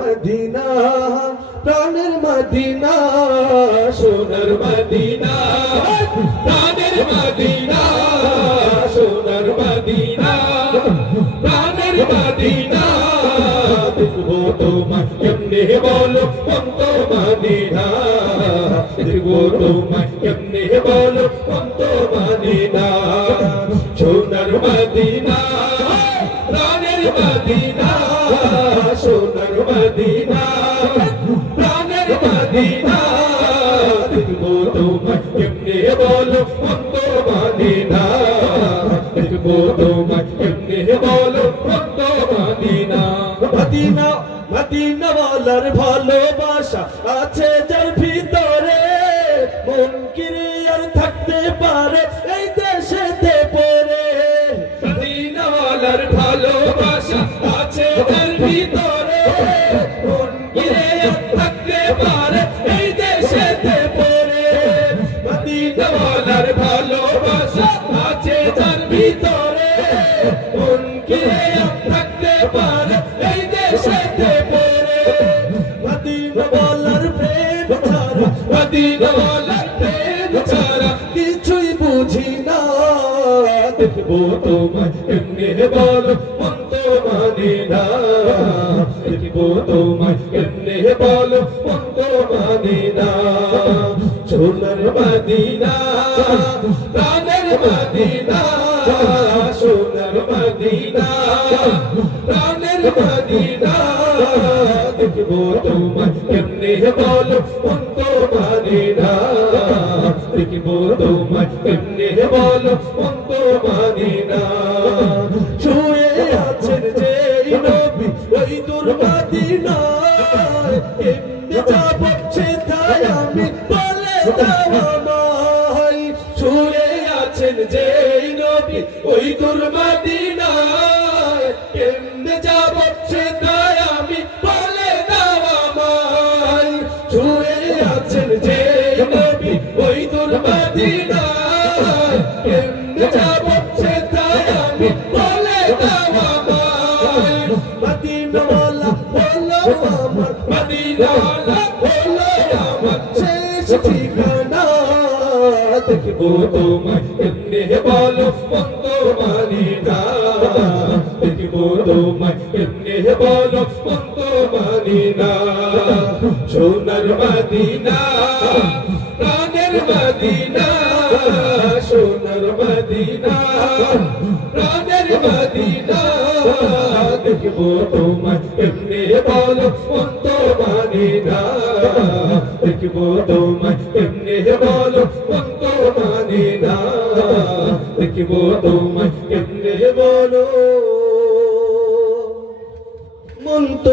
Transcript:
Medina প্রাণের Medina সোনার Medina প্রাণের মদিনা সোনার মদিনা প্রাণের মদিনা দেখবো তোমায় কেমনে বলো অন্ত মদিনা দেখবো তোমায় কেমনে বলো অন্ত মদিনা সোনার মদিনা প্রাণের মদিনা সোনার মদিনা প্রাণের মদিনা দেখবো তোমায় কেমনে বলো অন্ত মদিনা দেখবো তোমায় কেমনে বলো অন্ত মদিনা মদিনা মদিনা ওয়ালার ভালোবাসা আছে যার ভিতরে মন কি আর থাকতে পারে এই দেশেতে পড়ে মদিনা ওয়ালার ভালোবাসা আছে যার ভিতরে মন কি আর থাকতে পারে এই দেশেতে পড়ে মদিনা ওয়ালার ভালোবাসা আছে যার ভিতরে মন কি আর থাকতে পারে এই দেশেতে পড়ে মদিনা ওয়ালার প্রেম ছাড়া মদিনা ওয়ালার প্রেম ছাড়া কিছুই বুঝি না দেখবো তোমায় কেমনে বলো অন্ত মদিনা দেখবো তোমায় কেমনে বলো অন্ত মদিনা সোনার মদিনা প্রাণের মদিনা সোনার মদিনা প্রাণের মদিনা দেখবো তোমায় কেমনে বলো অন্ত মদিনা দেখবো তোমায় কেমনে বলো অন্ত মদিনা শুয়ে আছেন যে নবী ওই দূর মদিনায় কেমনে যাব সেটাই আমি বলে দাও আমায় শুয়ে আছেন যে নবী ওই দূর মদিনায় কেমনে যাব সেটাই আমি বলে দাও আমায় শুয়ে আছেন যে নবী ওই দূর মদিনায় কেমনে যাব সেটাই আমি বলে দাও আমায় মদিনা ওয়ালা বলো আমার মদিনা ওয়ালা বলো আমার শেষ ঠিকানা দেখবো তোমায় কেমনে বলো অন্ত মদিনা দেখবো তোমায় কেমনে বলো অন্ত মদিনা সোনার মদিনা প্রাণের মদিনা সোনার মদিনা প্রাণের মদিনা দেখবো তোমায় কেমনে বলো অন্ত মদিনা দেখবো তোমায় কেমনে বলো অন্ত মদিনা দেখবো তোমায় কেমনে বলো অন্ত